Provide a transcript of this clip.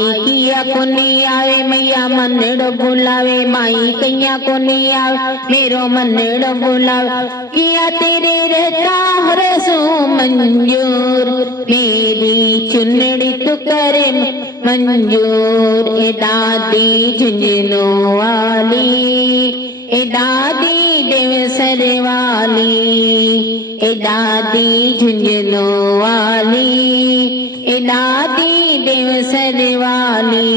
माई किया को नहीं आवे मैया मनड़ बुलावे माई कैया को नहीं आवे मेरो मनड़ बुलावे किया तेरे रहता हर सो मंजूर मेरी चुनड़ी तो करे मंजूर ए दादी झुंझुनू वाली ए दादी देवसर वाली ए दादी झुंझुनू वाली ए दादी देवसर वाली